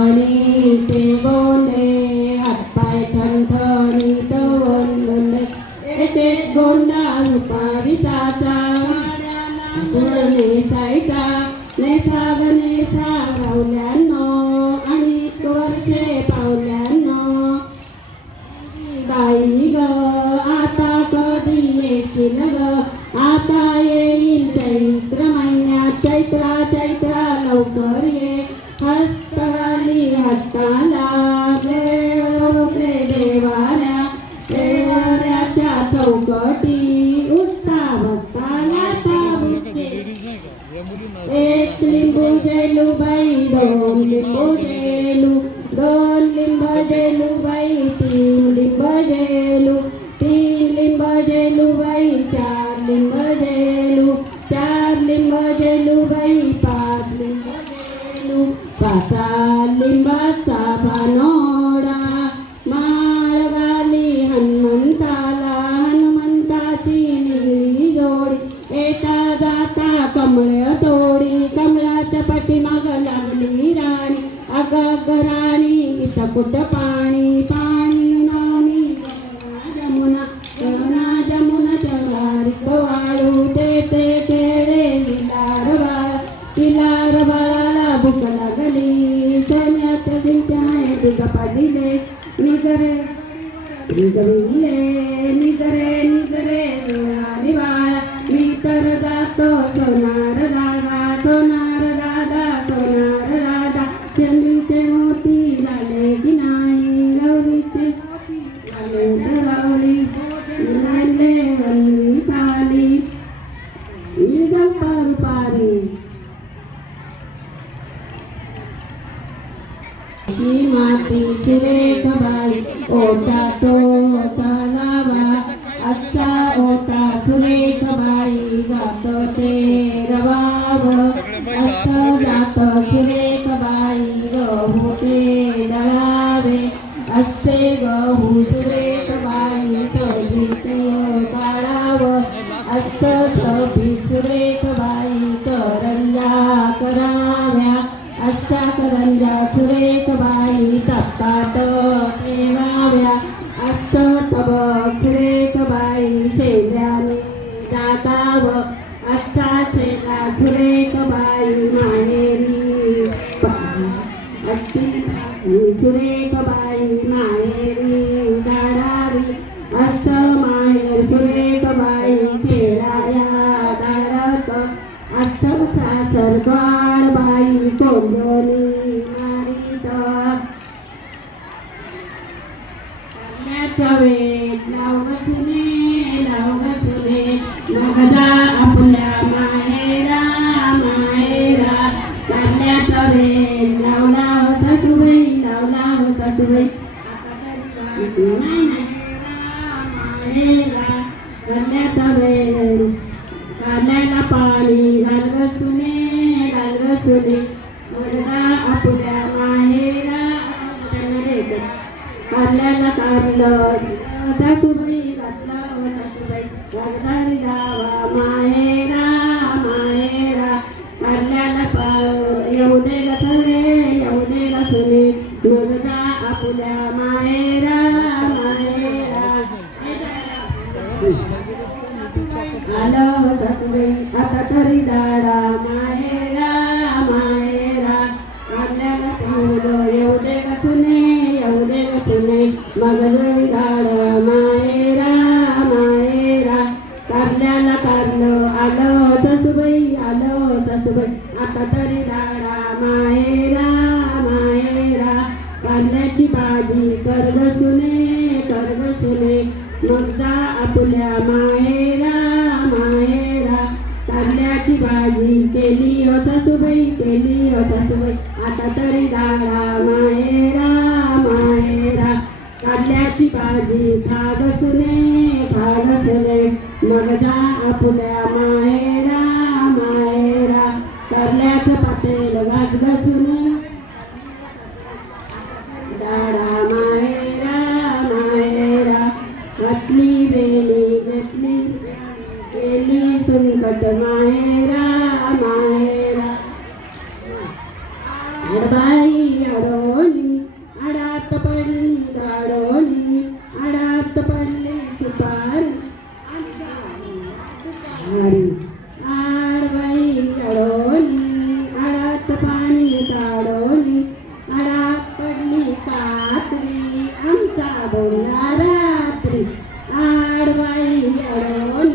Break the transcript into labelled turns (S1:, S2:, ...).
S1: ठणठणी ते गोंडे हातपाय ठणठणी तवण गोंडे एक एक गोंडा सुपारी ग आता कधी येतील ग? आता येईल चैत्र महिन्यात चैत्रा चैत्र वेळोरे देवाऱ्या देवाऱ्याच्या चौकटी उठता बसता लाथा बुक्के एक लिंबू जेलू बाई दोन लिंबू जेलू दोन लिंब जेलू बाई तीन लिंब जेलू तीन लिंब जेलू बाई चार लिंब जेलू चार लिंब जेलू बाई पाच लिंब जेलू पाचा लिंबाचा पानोडा ఉత పాణి పాణి నాని జమున జమున జమున చవారి వాడు తే తే తేడే విలారవ విలారవాల బుక్కల గలి చెన్నత దించాయ దిగ పడిలే నిగరే నిగరిలే నిగరే నిగరే माती सुरेख बाई ओटा तो तलावा असा ओटा सुरेखबाई जात ते रवाव असं जात सुरेखबाई गहू ते दळावे असते गहू सुरेख बाई सोबीते काढाव असं सोबी सुरेख बाई करंजा कराव्या अशा करंजा सुरेख बाई तपाट ठेवाव्या अस्त तब सुरेख बाई शेजारी दाताव असा शेला सुरेख बाई माहेरी अशी सुरेख बाई माहेरी माहेरा पाणी घालग सुने घालग सुने मुलगा आपल्या माहेरा काढलं सासूबाई सासूबाई घालणारी माहेरा माहेरा पाव येऊ दे सरे येऊ दे सुने मुलगा आपल्या माहेरा आलो सासूबाई आता तरी दाडा माहेरा माहेरा आपल्याला पाहुलं येऊ दे का सुने येऊ दे का सुने। मग दाड माहेरा माहेरा कारल्याला कारलं आलो सासूबाई सासूबाई। आता तरी दाडा माहेरा माहेरा कारल्याची भाजी कर्ज सुने कर्ज सुने। मग जा आपल्या कारल्याची भाजी केली हो सासूबाई केली हो सासूबाई आता तरी दारा माहेरा माहेरा कारल्याची भाजी खाग सुने खाग सुने मग जा आपल्या माहेरा माहेरा अडबाई अडवली अडात पडली गाडवली अडात पडली तुपारी आडबाई अडवली अडात पाणी ताडवली अडात पडली पात्री आमचा बोलला रात्री. आडबाई अडवली